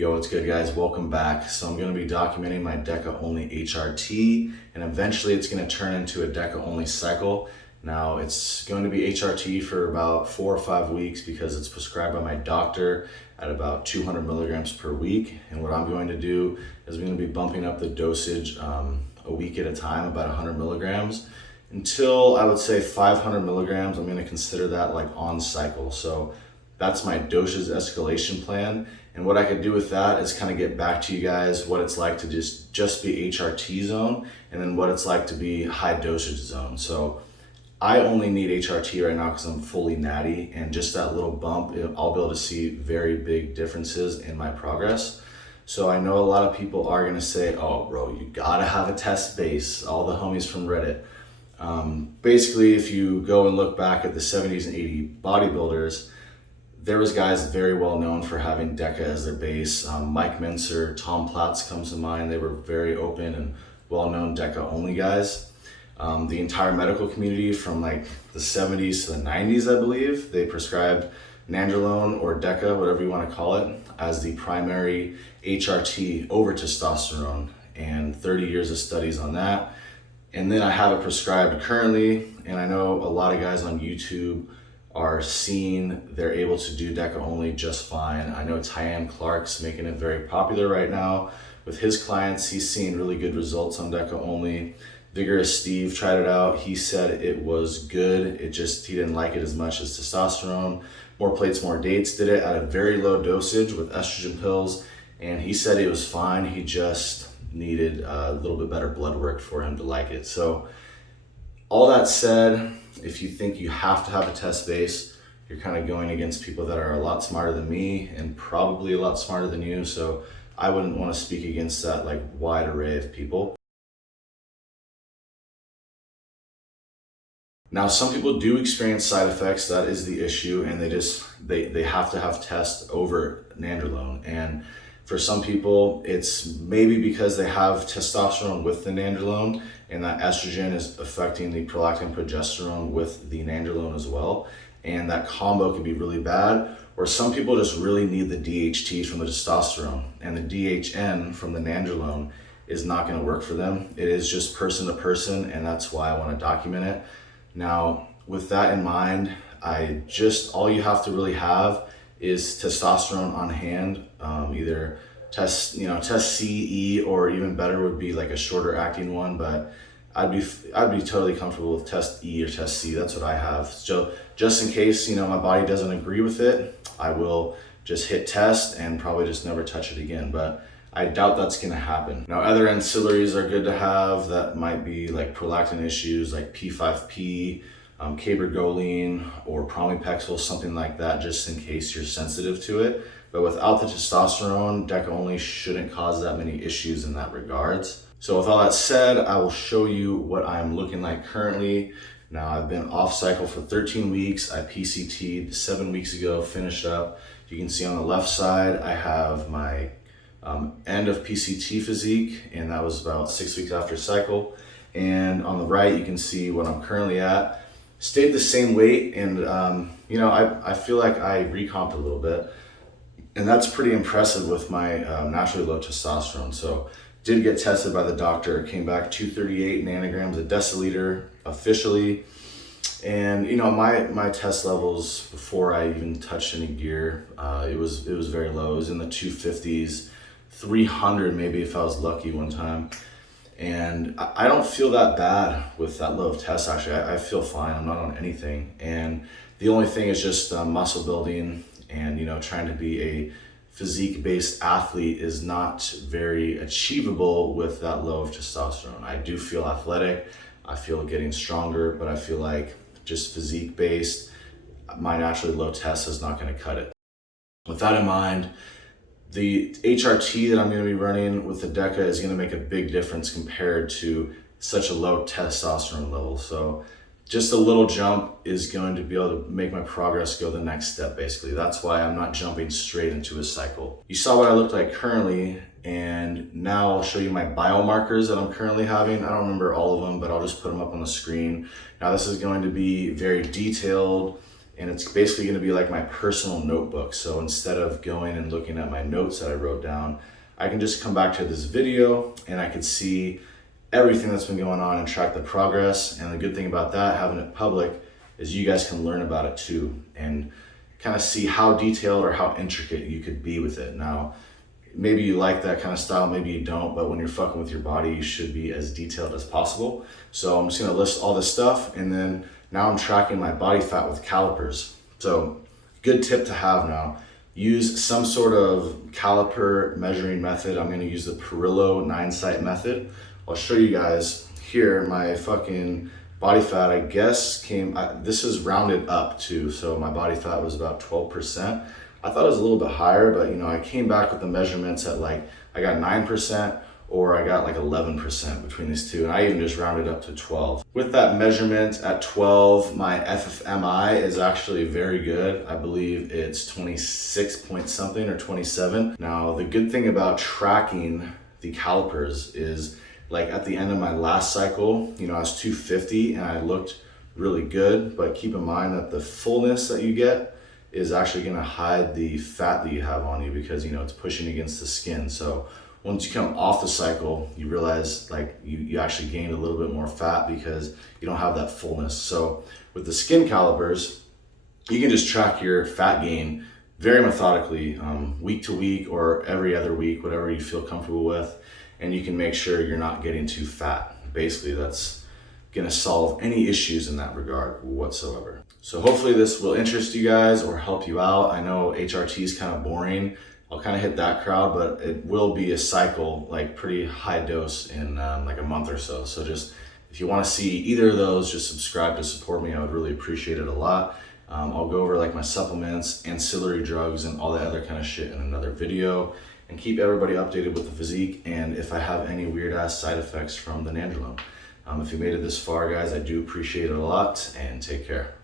Yo, what's good, guys? Welcome back. So I'm going to be documenting my Deca only HRT, and eventually it's going to turn into a Deca only cycle. Now it's going to be HRT for about 4 or 5 weeks because it's prescribed by my doctor at about 200 milligrams per week. And what I'm going to do is I'm going to be bumping up the dosage a week at a time, about 100 milligrams, until I would say 500 milligrams. I'm going to consider that like on cycle. So that's my dosage escalation plan. And what I could do with that is kind of get back to you guys what it's like to just be HRT zone, and then what it's like to be high dosage zone. So I only need HRT right now because I'm fully natty, and just that little bump, I'll be able to see very big differences in my progress. So I know a lot of people are gonna say, oh bro, you gotta have a test base, all the homies from Reddit. Basically, if you go and look back at the 70s and 80s bodybuilders, there was guys very well known for having Deca as their base. Mike Mincer, Tom Platz comes to mind. They were very open and well-known Deca only guys. The entire medical community from like the 70s to the 90s, I believe, they prescribed nandrolone or Deca, whatever you want to call it, as the primary HRT over testosterone, and 30 years of studies on that. And then I have it prescribed currently, and I know a lot of guys on YouTube are seeing they're able to do Deca only just fine. I know Tyann Clark's making it very popular right now with his clients. He's seeing really good results on Deca only. Vigorous Steve tried it out. He said it was good. He didn't like it as much as testosterone. More Plates, More Dates did it at a very low dosage with estrogen pills, and he said it was fine. He just needed a little bit better blood work for him to like it. So all that said, if you think you have to have a test base, you're kind of going against people that are a lot smarter than me and probably a lot smarter than you. So I wouldn't want to speak against that like wide array of people. Now, some people do experience side effects. That is the issue, and they have to have tests over nandrolone. And for some people, it's maybe because they have testosterone with the nandrolone, and that estrogen is affecting the prolactin progesterone with the nandrolone as well. And that combo can be really bad. Or some people just really need the DHT from the testosterone, and the DHN from the nandrolone is not going to work for them. It is just person to person, and that's why I want to document it. Now, with that in mind, all you have to really have is testosterone on hand. Either test CE, or even better would be like a shorter acting one, but I'd be totally comfortable with test E or test C. That's what I have. So just in case, my body doesn't agree with it, I will just hit test and probably just never touch it again. But I doubt that's gonna happen. Now, other ancillaries are good to have that might be like prolactin issues like P5P, cabergoline, or pramipexole, something like that, just in case you're sensitive to it. But without the testosterone, Deca only shouldn't cause that many issues in that regards. So with all that said, I will show you what I'm looking like currently. Now, I've been off cycle for 13 weeks. I PCT'd 7 weeks ago, finished up. You can see on the left side, I have my end of PCT physique, and that was about 6 weeks after cycle. And on the right, you can see what I'm currently at. Stayed the same weight, and I feel like I recomped a little bit, and that's pretty impressive with my naturally low testosterone. So did get tested by the doctor, came back 238 nanograms a deciliter officially. And my test levels before I even touched any gear, it was very low. It was in the 250s, 300 maybe if I was lucky one time. And I don't feel that bad with that low of tests, actually. I feel fine. I'm not on anything. And the only thing is just muscle building, and trying to be a physique-based athlete is not very achievable with that low of testosterone. I do feel athletic. I feel getting stronger, but I feel like just physique-based, my naturally low test is not going to cut it. With that in mind, the HRT that I'm going to be running with the Deca is going to make a big difference compared to such a low testosterone level. So just a little jump is going to be able to make my progress go the next step, basically. That's why I'm not jumping straight into a cycle. You saw what I look like currently, and now I'll show you my biomarkers that I'm currently having. I don't remember all of them, but I'll just put them up on the screen. Now, this is going to be very detailed and it's basically going to be like my personal notebook. So instead of going and looking at my notes that I wrote down, I can just come back to this video and I can see everything that's been going on and track the progress. And the good thing about that, having it public, is you guys can learn about it too and kind of see how detailed or how intricate you could be with it. Now, maybe you like that kind of style, maybe you don't, but when you're fucking with your body, you should be as detailed as possible. So I'm just gonna list all this stuff, and then now I'm tracking my body fat with calipers. So good tip to have now, use some sort of caliper measuring method. I'm gonna use the Perillo 9-site method. I'll show you guys here my fucking body fat, I guess this is rounded up too. So my body fat was about 12%. I thought it was a little bit higher, but I came back with the measurements at like, I got 9% or I got like 11% between these two. And I even just rounded up to 12. With that measurement at 12, my FFMI is actually very good. I believe it's 26 point something or 27. Now, the good thing about tracking the calipers is, like at the end of my last cycle, I was 250 and I looked really good, but keep in mind that the fullness that you get is actually gonna hide the fat that you have on you because it's pushing against the skin. So once you come off the cycle, you realize like you actually gained a little bit more fat because you don't have that fullness. So with the skin calipers, you can just track your fat gain very methodically, week to week or every other week, whatever you feel comfortable with. And you can make sure you're not getting too fat. Basically, that's gonna solve any issues in that regard whatsoever. So hopefully this will interest you guys or help you out. I know HRT is kind of boring. I'll kind of hit that crowd, but it will be a cycle, like pretty high dose in like a month or so. So just, if you wanna see either of those, just subscribe to support me. I would really appreciate it a lot. I'll go over like my supplements, ancillary drugs, and all that other kind of shit in another video, and keep everybody updated with the physique and if I have any weird ass side effects from the nandrolone. If you made it this far, guys, I do appreciate it a lot, and take care.